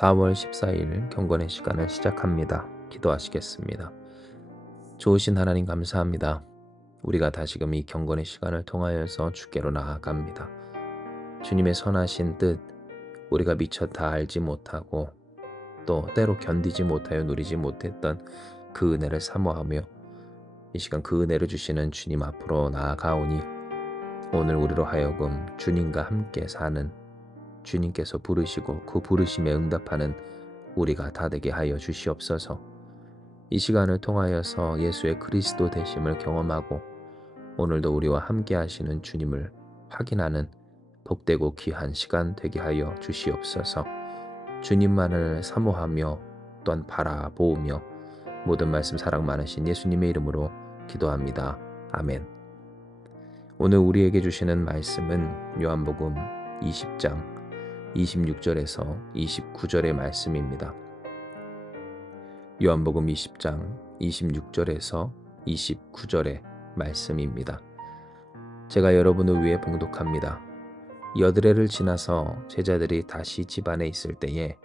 4월 14일 경건의 시간을 시작합니다. 기도하시겠습니다. 좋으신 하나님 감사합니다. 우리가 다시금 이 경건의 시간을 통하여서 주께로 나아갑니다. 주님의 선하신 뜻, 우리가 미처 다 알지 못하고 또 때로 견디지 못하여 누리지 못했던 그 은혜를 사모하며 이 시간 그 은혜를 주시는 주님 앞으로 나아가오니 오늘 우리로 하여금 주님과 함께 사는, 주님께서 부르시고 그 부르심에 응답하는 우리가 다 되게 하여 주시옵소서. 이 시간을 통하여서 예수의 그리스도 되심을 경험하고 오늘도 우리와 함께 하시는 주님을 확인하는 복되고 귀한 시간 되게 하여 주시옵소서. 주님만을 사모하며 또한 바라보며 모든 말씀 사랑 많으신 예수님의 이름으로 기도합니다. 아멘. 오늘 우리에게 주시는 말씀은 요한복음 20장 26절에서 29절의 말씀입니다. 요한복음 20장 26절에서 29절의 말씀입니다. 제가 여러분을 위해 봉독합니다. 여드레를 지나서 제자들이 다시 집 안에 있을 때에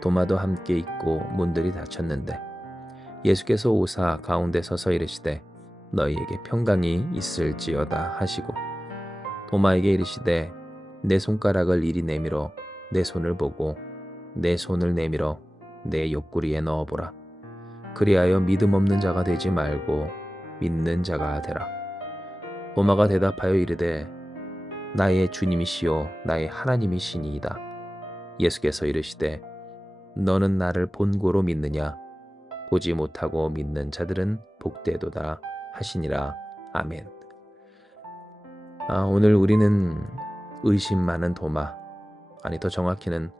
도마도 함께 있고 문들이 닫혔는데 예수께서 오사 가운데 서서 이르시되 너희에게 평강이 있을지어다 하시고 도마에게 이르시되 내 손가락을 이리 내밀어 내 손을 보고 내 손을 내밀어 내 옆구리에 넣어보라. 그리하여 믿음 없는 자가 되지 말고 믿는 자가 되라. 도마가 대답하여 이르되 나의 주님이시요 나의 하나님이시니이다. 예수께서 이르시되 너는 나를 본고로 믿느냐? 보지 못하고 믿는 자들은 복되도다 하시니라. 아멘. 오늘 우리는 의심 많은 도마, 아니 더 정확히는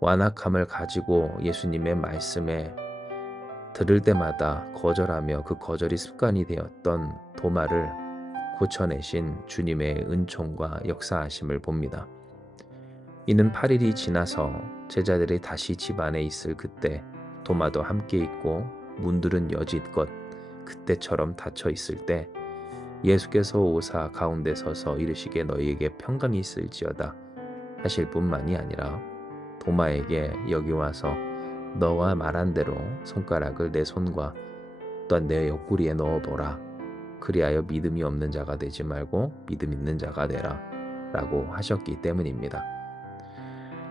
완악함을 가지고 예수님의 말씀에 들을 때마다 거절하며 그 거절이 습관이 되었던 도마를 고쳐내신 주님의 은총과 역사하심을 봅니다. 이는 8일이 지나서 제자들이 다시 집 안에 있을 그때 도마도 함께 있고 문들은 여짓것 그때처럼 닫혀 있을 때 예수께서 오사 가운데 서서 이르시기에 너희에게 평강이 있을지어다 하실 뿐만이 아니라 도마에게 여기 와서 너가 말한 대로 손가락을 내 손과 또한 내 옆구리에 넣어보라. 그리하여 믿음이 없는 자가 되지 말고 믿음 있는 자가 되라 라고 하셨기 때문입니다.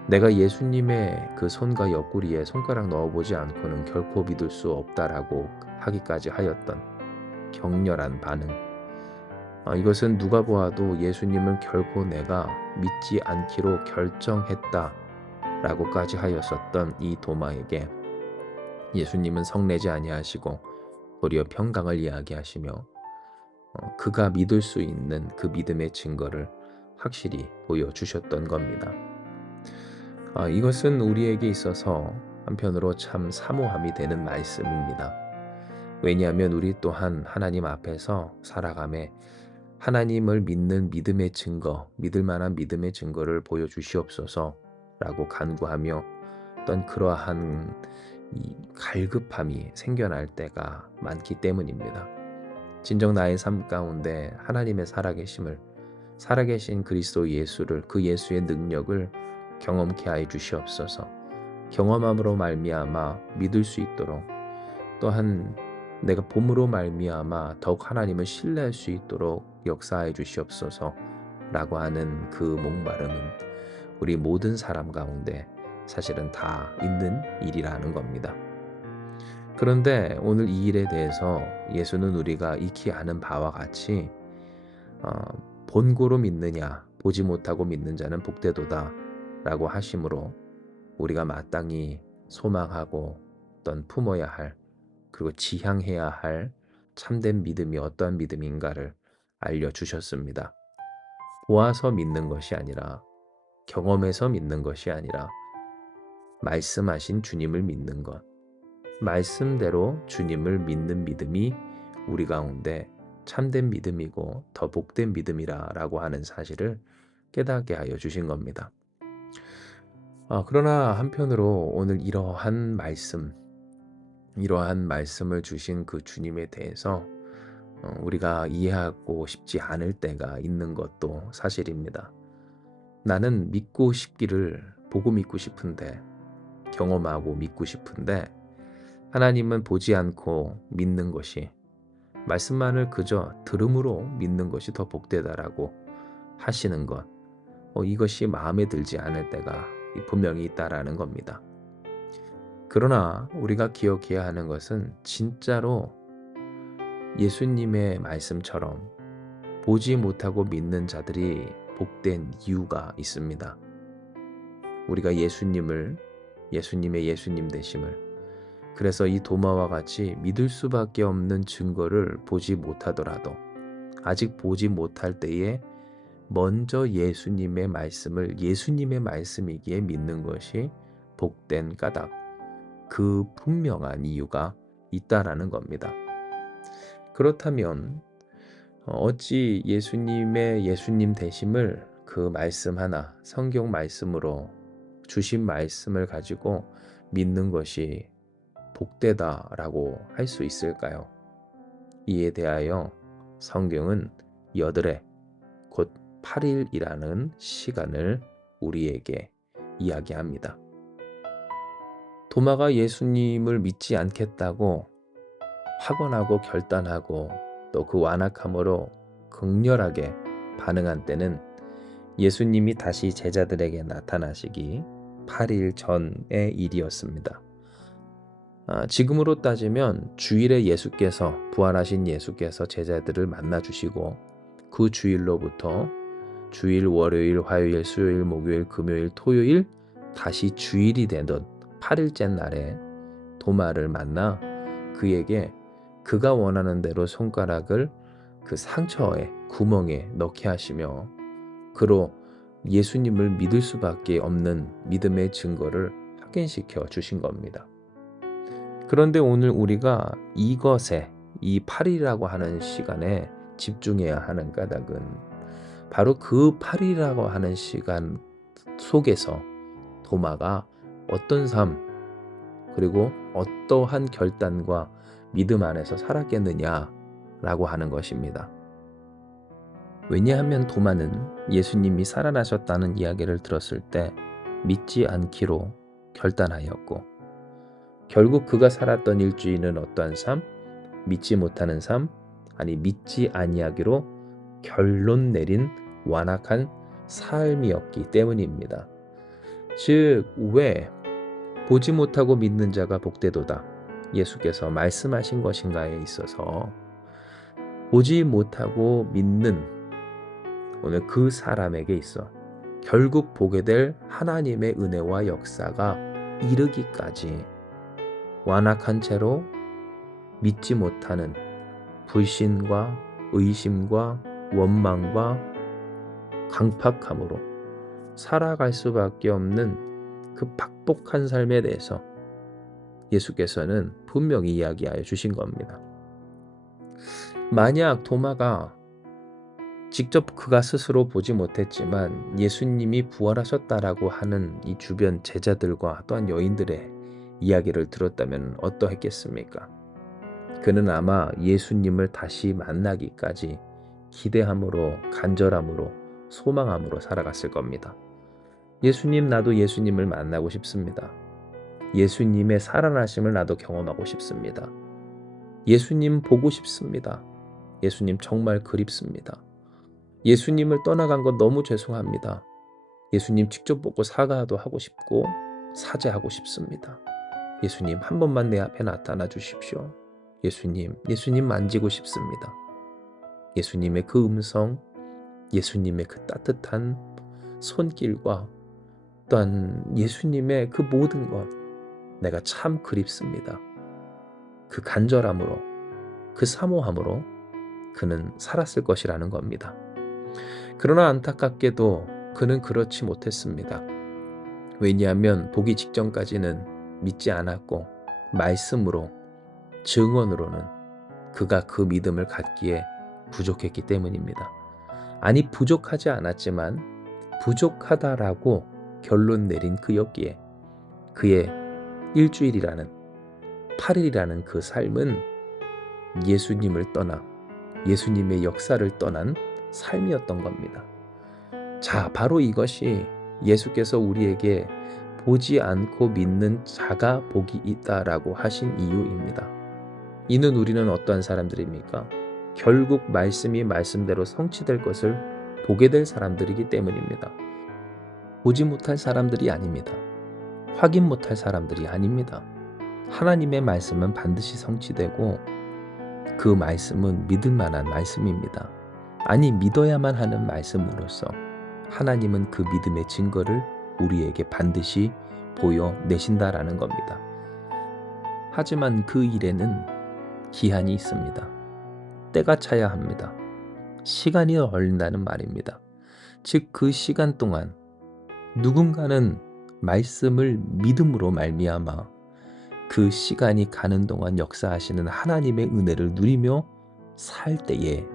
내가 예수님의 그 손과 옆구리에 손가락 넣어보지 않고는 결코 믿을 수 없다라고 하기까지 하였던 격렬한 반응, 이것은 누가 보아도 예수님을 결코 내가 믿지 않기로 결정했다 라고까지 하였었던 이 도마에게 예수님은 성내지 아니하시고 도리어 평강을 이야기하시며 그가 믿을 수 있는 그 믿음의 증거를 확실히 보여주셨던 겁니다. 이것은 우리에게 있어서 한편으로 참 사모함이 되는 말씀입니다. 왜냐하면 우리 또한 하나님 앞에서 살아가며 하나님을 믿는 믿음의 증거, 믿을 만한 믿음의 증거를 보여주시옵소서 라고 간구하며 또한 그러한 이 갈급함이 생겨날 때가 많기 때문입니다. 진정 나의 삶 가운데 하나님의 살아계심을, 살아계신 그리스도 예수를, 그 예수의 능력을 경험케 하여 주시옵소서. 경험함으로 말미암아 믿을 수 있도록, 또한 내가 봄으로 말미암아 더욱 하나님을 신뢰할 수 있도록 역사해 주시옵소서 라고 하는 그 목마름은 우리 모든 사람 가운데 사실은 다 있는 일이라는 겁니다. 그런데 오늘 이 일에 대해서 예수는 우리가 익히 아는 바와 같이 본고로 믿느냐 보지 못하고 믿는 자는 복되도다 라고 하심으로 우리가 마땅히 소망하고 어떤 품어야 할, 그리고 지향해야 할 참된 믿음이 어떠한 믿음인가를 알려주셨습니다. 보아서 믿는 것이 아니라, 경험해서 믿는 것이 아니라 말씀하신 주님을 믿는 것, 말씀대로 주님을 믿는 믿음이 우리 가운데 참된 믿음이고 더 복된 믿음이라고 하는 사실을 깨닫게 하여 주신 겁니다. 그러나 한편으로 오늘 이러한 말씀을 주신 그 주님에 대해서 우리가 이해하고 싶지 않을 때가 있는 것도 사실입니다. 나는 믿고 싶기를 보고 믿고 싶은데 경험하고 믿고 싶은데 하나님은 보지 않고 믿는 것이 말씀만을 그저 들음으로 믿는 것이 더 복되다라고 하시는 것. 이것이 마음에 들지 않을 때가 분명히 있다라는 겁니다. 그러나 우리가 기억해야 하는 것은 진짜로 예수님의 말씀처럼 보지 못하고 믿는 자들이 복된 이유가 있습니다. 우리가 예수님의 예수님 되심을, 그래서 이 도마와 같이 믿을 수밖에 없는 증거를 보지 못하더라도 아직 보지 못할 때에 먼저 예수님의 말씀을 예수님의 말씀이기에 믿는 것이 복된 까닭, 그 분명한 이유가 있다라는 겁니다. 그렇다면 어찌 예수님의 예수님 되심을 그 말씀 하나, 성경 말씀으로 주신 말씀을 가지고 믿는 것이 복되다라고 할 수 있을까요? 이에 대하여 성경은 여드레, 곧 8일이라는 시간을 우리에게 이야기합니다. 도마가 예수님을 믿지 않겠다고 확언하고 결단하고 또 그 완악함으로 극렬하게 반응한 때는 예수님이 다시 제자들에게 나타나시기 8일 전의 일이었습니다. 지금으로 따지면 주일에 부활하신 예수께서 제자들을 만나주시고 그 주일로부터 주일, 월요일, 화요일, 수요일, 목요일, 금요일, 토요일 다시 주일이 되던 8일째 날에 도마를 만나 그에게 그가 원하는 대로 손가락을 그 상처에 구멍에 넣게 하시며 그로 예수님을 믿을 수밖에 없는 믿음의 증거를 확인시켜 주신 겁니다. 그런데 오늘 우리가 이것에 이 8일이라고 하는 시간에 집중해야 하는 까닭은 바로 그 8일이라고 하는 시간 속에서 도마가 어떤 삶 그리고 어떠한 결단과 믿음 안에서 살았겠느냐라고 하는 것입니다. 왜냐하면 도마는 예수님이 살아나셨다는 이야기를 들었을 때 믿지 않기로 결단하였고 결국 그가 살았던 일주일은 어떠한 삶? 믿지 못하는 삶? 아니 믿지 아니하기로 결론 내린 완악한 삶이었기 때문입니다. 즉 왜 보지 못하고 믿는 자가 복되도다 예수께서 말씀하신 것인가에 있어서 보지 못하고 믿는 오늘 그 사람에게 있어 결국 보게 될 하나님의 은혜와 역사가 이르기까지 완악한 채로 믿지 못하는 불신과 의심과 원망과 강팍함으로 살아갈 수밖에 없는 그 박복한 삶에 대해서 예수께서는 분명히 이야기하여 주신 겁니다. 만약 도마가 직접 그가 스스로 보지 못했지만 예수님이 부활하셨다라고 하는 이 주변 제자들과 또한 여인들의 이야기를 들었다면 어떠했겠습니까? 그는 아마 예수님을 다시 만나기까지 기대함으로 간절함으로 소망함으로 살아갔을 겁니다. 예수님, 나도 예수님을 만나고 싶습니다. 예수님의 살아나심을 나도 경험하고 싶습니다. 예수님 보고 싶습니다. 예수님 정말 그립습니다. 예수님을 떠나간 것 너무 죄송합니다. 예수님 직접 보고 사과도 하고 싶고 사죄하고 싶습니다. 예수님 한 번만 내 앞에 나타나 주십시오. 예수님 만지고 싶습니다. 예수님의 그 음성, 예수님의 그 따뜻한 손길과 또한 예수님의 그 모든 것 내가 참 그립습니다. 그 간절함으로 그 사모함으로 그는 살았을 것이라는 겁니다. 그러나 안타깝게도 그는 그렇지 못했습니다. 왜냐하면 보기 직전까지는 믿지 않았고 말씀으로 증언으로는 그가 그 믿음을 갖기에 부족했기 때문입니다. 아니 부족하지 않았지만 부족하다라고 결론 내린 그였기에 그의 일주일이라는 8일이라는 그 삶은 예수님을 떠나 예수님의 역사를 떠난 삶이었던 겁니다. 자, 바로 이것이 예수께서 우리에게 보지 않고 믿는 자가 복이 있다라고 하신 이유입니다. 이는 우리는 어떠한 사람들입니까? 결국 말씀이 말씀대로 성취될 것을 보게 될 사람들이기 때문입니다. 보지 못할 사람들이 아닙니다. 확인 못할 사람들이 아닙니다. 하나님의 말씀은 반드시 성취되고 그 말씀은 믿을 만한 말씀입니다. 아니 믿어야만 하는 말씀으로서 하나님은 그 믿음의 증거를 우리에게 반드시 보여내신다라는 겁니다. 하지만 그 일에는 기한이 있습니다. 때가 차야 합니다. 시간이 걸린다는 말입니다. 즉 그 시간 동안 누군가는 말씀을 믿음으로 말미암아 그 시간이 가는 동안 역사하시는 하나님의 은혜를 누리며 살 때에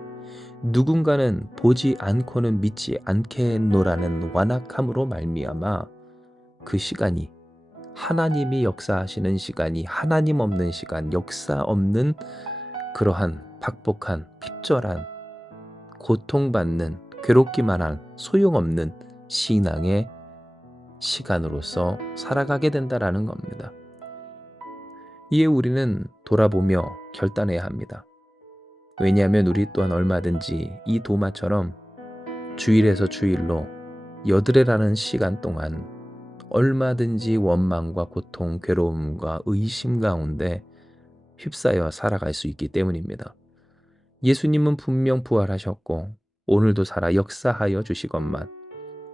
누군가는 보지 않고는 믿지 않겠노라는 완악함으로 말미암아 그 시간이 하나님이 역사하시는 시간이 하나님 없는 시간, 역사 없는 그러한 박복한, 핍절한, 고통받는, 괴롭기만 한 소용없는 신앙의 시간으로서 살아가게 된다라는 겁니다. 이에 우리는 돌아보며 결단해야 합니다. 왜냐하면 우리 또한 얼마든지 이 도마처럼 주일에서 주일로 여드레라는 시간 동안 얼마든지 원망과 고통, 괴로움과 의심 가운데 휩싸여 살아갈 수 있기 때문입니다. 예수님은 분명 부활하셨고 오늘도 살아 역사하여 주시건만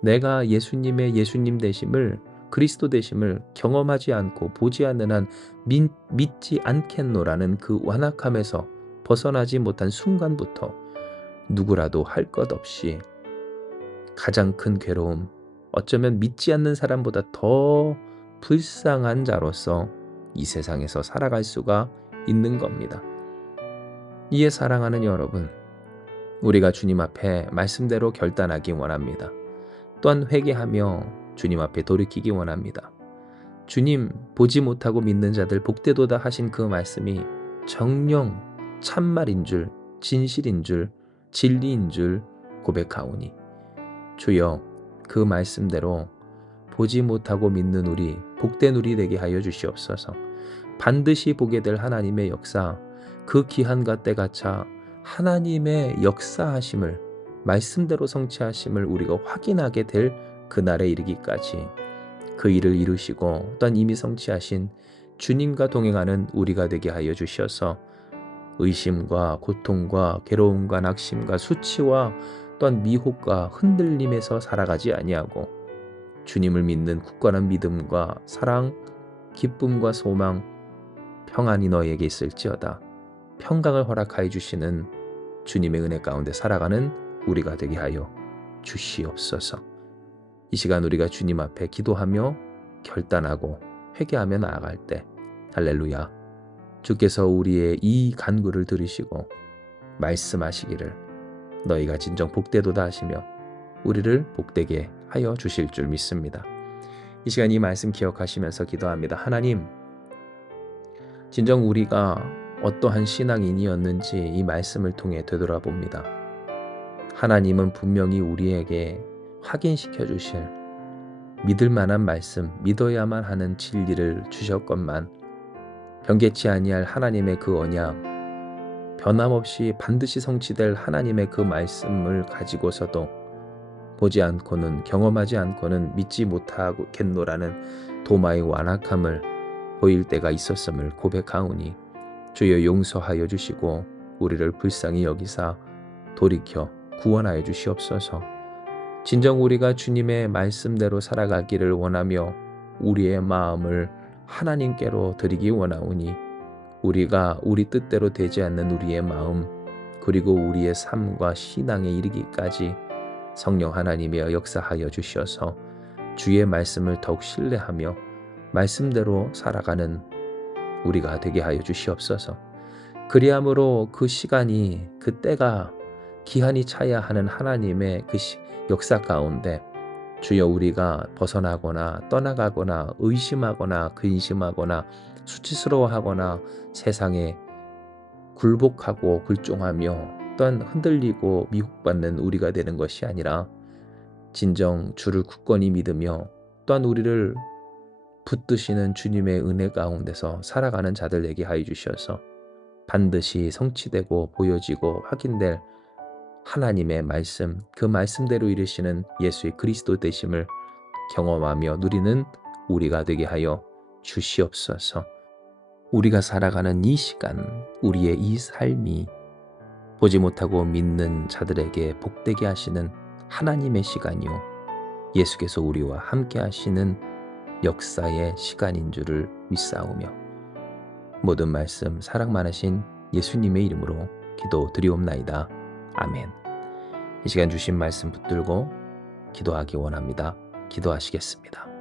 내가 예수님의 예수님 되심을 그리스도 되심을 경험하지 않고 보지 않는 한 믿지 않겠노라는 그 완악함에서 벗어나지 못한 순간부터 누구라도 할 것 없이 가장 큰 괴로움, 어쩌면 믿지 않는 사람보다 더 불쌍한 자로서 이 세상에서 살아갈 수가 있는 겁니다. 이에 사랑하는 여러분, 우리가 주님 앞에 말씀대로 결단하기 원합니다. 또한 회개하며 주님 앞에 돌이키기 원합니다. 주님 보지 못하고 믿는 자들 복되도다 하신 그 말씀이 정녕 참말인 줄 진실인 줄 진리인 줄 고백하오니 주여 그 말씀대로 보지 못하고 믿는 우리 복된 우리 되게 하여 주시옵소서. 반드시 보게 될 하나님의 역사, 그 기한과 때가 차 하나님의 역사하심을 말씀대로 성취하심을 우리가 확인하게 될 그날에 이르기까지 그 일을 이루시고 또한 이미 성취하신 주님과 동행하는 우리가 되게 하여 주셔서 의심과 고통과 괴로움과 낙심과 수치와 또한 미혹과 흔들림에서 살아가지 아니하고 주님을 믿는 굳건한 믿음과 사랑, 기쁨과 소망, 평안이 너희에게 있을지어다. 평강을 허락하여 주시는 주님의 은혜 가운데 살아가는 우리가 되게 하여 주시옵소서. 이 시간 우리가 주님 앞에 기도하며 결단하고 회개하며 나아갈 때 할렐루야, 주께서 우리의 이 간구를 들으시고 말씀하시기를 너희가 진정 복되도다 하시며 우리를 복되게 하여 주실 줄 믿습니다. 이 시간 이 말씀 기억하시면서 기도합니다. 하나님, 진정 우리가 어떠한 신앙인이었는지 이 말씀을 통해 되돌아봅니다. 하나님은 분명히 우리에게 확인시켜 주실 믿을 만한 말씀, 믿어야만 하는 진리를 주셨건만 변개치 아니할 하나님의 그 언약, 변함없이 반드시 성취될 하나님의 그 말씀을 가지고서도 보지 않고는 경험하지 않고는 믿지 못하겠노라는 도마의 완악함을 보일 때가 있었음을 고백하오니 주여 용서하여 주시고 우리를 불쌍히 여기사 돌이켜 구원하여 주시옵소서. 진정 우리가 주님의 말씀대로 살아가기를 원하며 우리의 마음을 하나님께로 드리기 원하오니 우리가 우리 뜻대로 되지 않는 우리의 마음 그리고 우리의 삶과 신앙에 이르기까지 성령 하나님이여 역사하여 주셔서 주의 말씀을 더욱 신뢰하며 말씀대로 살아가는 우리가 되게 하여 주시옵소서. 그리함으로 그 시간이 그 때가 기한이 차야 하는 하나님의 그 역사 가운데 주여 우리가 벗어나거나 떠나가거나 의심하거나 근심하거나 수치스러워하거나 세상에 굴복하고 굴종하며 또한 흔들리고 미혹받는 우리가 되는 것이 아니라 진정 주를 굳건히 믿으며 또한 우리를 붙드시는 주님의 은혜 가운데서 살아가는 자들 되게 하여 주셔서 반드시 성취되고 보여지고 확인될 하나님의 말씀, 그 말씀대로 이르시는 예수의 그리스도 되심을 경험하며 누리는 우리가 되게 하여 주시옵소서. 우리가 살아가는 이 시간, 우리의 이 삶이 보지 못하고 믿는 자들에게 복되게 하시는 하나님의 시간이요, 예수께서 우리와 함께 하시는 역사의 시간인 줄을 믿사오며 모든 말씀 사랑 많으신 예수님의 이름으로 기도드리옵나이다. 아멘. 이 시간 주신 말씀 붙들고 기도하기 원합니다. 기도하시겠습니다.